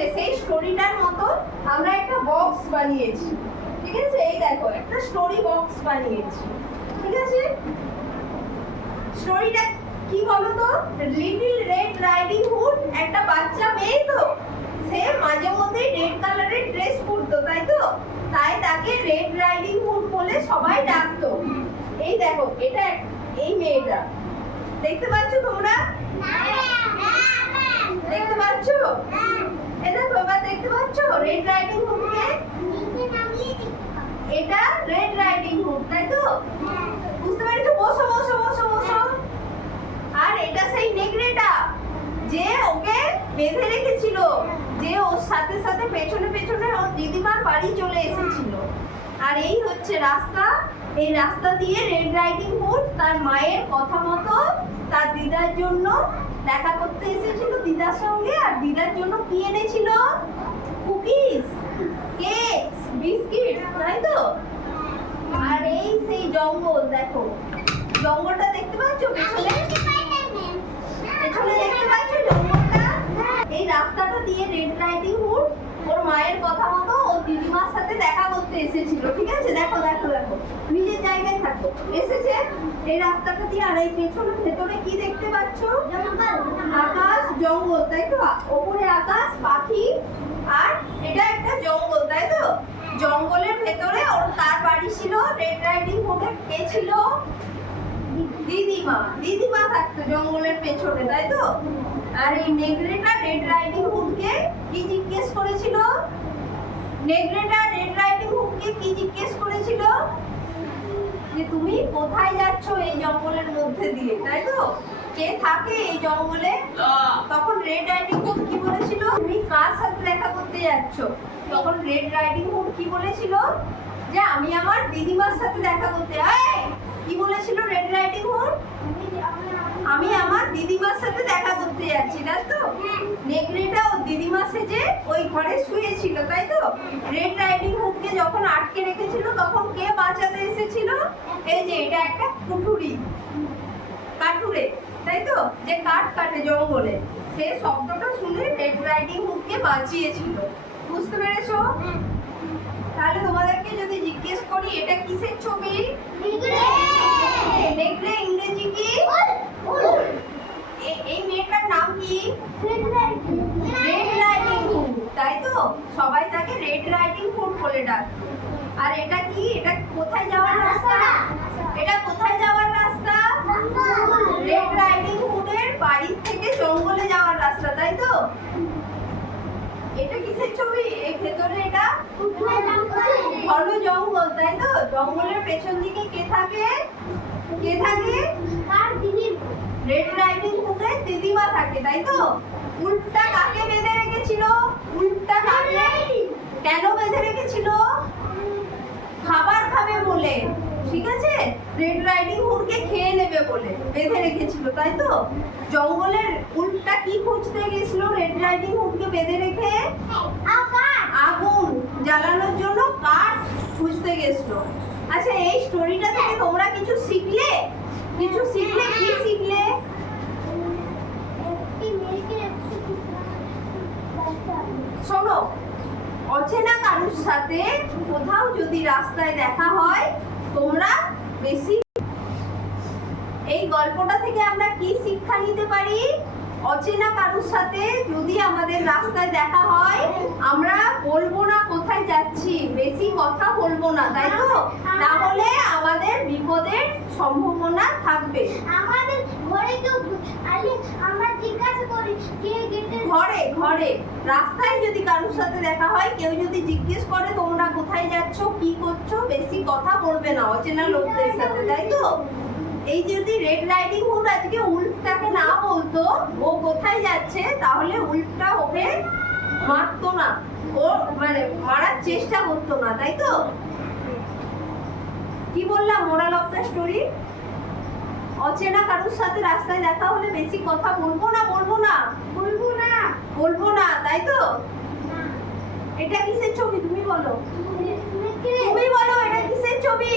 আছে সেই স্টোরিটার মতো আমরা একটা বক্স বানিয়েছি, ঠিক আছে? এই দেখো একটা স্টোরি বক্স বানিয়েছি, ঠিক আছে? স্টোরিটা কি বলো তো? লিটল রেড রাইডিং হুড একটা বাচ্চা মেয়ে, তো সে মাঝে মধ্যে রেড কালারের ড্রেস পরতো, তাই তো? তাই তাকে রেড রাইডিং হুড বলে সবাই ডাকতো। এই দেখো এটা এই মেয়েটা, দেখতে পাচ্ছ তোমরা? দেখতে পাচ্ছ? এই দেখো এবার দেখতে পাচ্ছ রেড রাইডিং হুডকে? এটা রেড রাইডিং হুড, তাই তো? বুঝতে পেরেছো? বসো বসো বসো বসো। আর এটা সেই নেগড়েটা যে ওকে বেঁধে রেখেছিল, যে ওর সাথে সাথে পেছনে পেছনে ওর দিদিমার বাড়ি চলে এসেছিল। আর এই হচ্ছে রাস্তা, এই রাস্তা দিয়ে রেড রাইডিং হুড তার মায়ের কথা মতো তার দিদার জন্য দেখা করতে এসেছিল দিদার সঙ্গে। আর দিদার জন্য কি এনেছিল? কুকিজ, কেক, বিস্কিট, তাই তো? আর এই সেই জঙ্গল, দেখো জঙ্গলটা দেখতে পাচ্ছ পেছনে? পেছনে দেখতে পাচ্ছ জঙ্গলটা? এই রাস্তাটা দিয়ে রেড রাইডিং হুড ওর মায়ের কথা মতো ওর দিদিমার সাথে দেখা করতে এসেছিল, ঠিক আছে? দেখো দেখো দেখো, নিজের জায়গায় থাকো, এসেছে এই রাস্তাটা দিয়ে। আর এই পেছনে ভেতরে কি দেখতে পাচ্ছ? আকাশ, জঙ্গল, তাই তো? ওপরে আকাশ, পাখি, আর এটা একটা জঙ্গল, তাই তো? জঙ্গলের ভেতরে ওর তার বাড়ি ছিল। রেড রাইডিং হুডের কে ছিল? দিদিমা। দিদিমা থাকতো জঙ্গলের পেছনে, তাই তো? আর এই নেগড়েটা রেড রাইডিং হুডকে কি জিজ্ঞেস করেছিল? নেগড়েটা রেড রাইডিং হুডকে কি জিজ্ঞেস করেছিল? যে তুমি কোথায় যাচ্ছ এই জঙ্গলের মধ্যে দিয়ে, তাই তো? কে থাকে এই জঙ্গলে? তখন রেড রাইডিং হুড কি বলেছিল? তুমি কার সাথে দেখা করতে যাচ্ছ? তখন রেড রাইডিং হুড কি বলেছিল? যে আমি আমার দিদিমার সাথে দেখা করতে। কি বলেছিল রেড রাইডিং হুড? আমি আমার দিদিমার সাথে দেখা করতে যাচ্ছি, তাই তো? নেগড়েটা ও দিদিমা সেজে ওই ঘরে শুয়েছিল, তাই তো? রেড রাইডিং হুডকে যখন আটকে রেখেছিল তখন কে বাঁচাতে এসেছিল? এই যে এটা একটা কুঠুরি, কাঠুরে, তাই তো? যে কাঠ কাটে জঙ্গলে, সে শব্দটা শুনে রেড রাইডিং হুডকে বাঁচিয়েছিল। বুঝতে পেরেছো? তাহলে তোমাদেরকে যদি জিজ্ঞেস করি এটা কিসের ছবি? নেগড়ে ইংরেজি কি? এই মেয়েটার নাম কি? রেড রাইডিং হুড, তাই তো? সবাই তাকে রেড রাইডিং হুড বলে ডাকে। আর এটা কি? এটা কোথায় যাওয়ার রাস্তা? এটা কোথায় যাওয়ার রাস্তা? রেড রাইডিং হুডের বাড়ি থেকে জঙ্গলে যাওয়ার রাস্তা, তাই তো? এটা কিসের ছবি? এই ভেতরে এটা ঘন জঙ্গল, তাই তো? জঙ্গলের পেছন দিকে কে থাকে? কে থাকে? রেড রাইডিং হুডের দিদিমা থাকে, তাই তো? উল্টা কাকে বেঁধে রেখেছিল? উল্টা কাকে কেন বেঁধে রেখেছিল? খাবার খাবে বলে, ঠিক আছে? রেড রাইডিং হুডকে খেয়ে নেবে বলে বেঁধে রেখেছিল, তাই তো? জঙ্গলের উল্টা কি খুঁজতে গেছিল রেড রাইডিং হুডকে বেঁধে রেখে? আগুন জ্বালানোর জন্য কাঠ খুঁজতে গেছিল। আচ্ছা এই স্টোরিটা থেকে তোমরা কিছু শিখলে? কিছু শিখলে? কি শিখলে? শোনো, অচেনা কারোর সাথে কোথাও যদি রাস্তায় দেখা হয় তোমরা বেশি। এই গল্পটা থেকে আমরা কি শিক্ষা নিতে পারি? অচেনা কারোর সাথে যদি আমাদের রাস্তায় দেখা হয় আমরা বলবো না কোথায় যাচ্ছি, বেশি কথা বলবো না, তাই তো? তাহলে আমাদের বিপদের সম্ভাবনা থাকবে। আমাদের ঘরে কেউ আমরা জিজ্ঞাসা করি কে গেটে ঘরে ঘরে রাস্তায় যদি কারোর সাথে দেখা হয়, কেউ যদি জিজ্ঞেস করে তোমরা কোথায় যাচ্ছ, কি করছো, বেশি কথা বলবে না অচেনা লোকদের সাথে, তাই তো? এই যদি রেড রাইডিং হুড আজকে উল্টটাকে না বলতো ও কোথায় যাচ্ছে, তাহলে উল্টটা ওকে মারতো না, ও মানে মারার চেষ্টা করতো না, তাই তো? কি বললাম মোরাল অফ দ্য স্টোরি? অচেনা কারোর সাথে রাস্তায় দেখা হলে বেশি কথা বলবো না। বলবো না? বলবো না। বলবো না, তাই তো? এটা কিসের ছবি তুমি বলো? তুমি বলো এটা কিসের ছবি?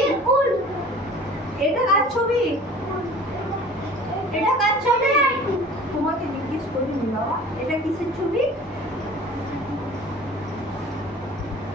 এটা কার ছবি? এটা কার ছবি? তোমাকে জিজ্ঞেস করিনি বাবা, এটা কিসের ছবি?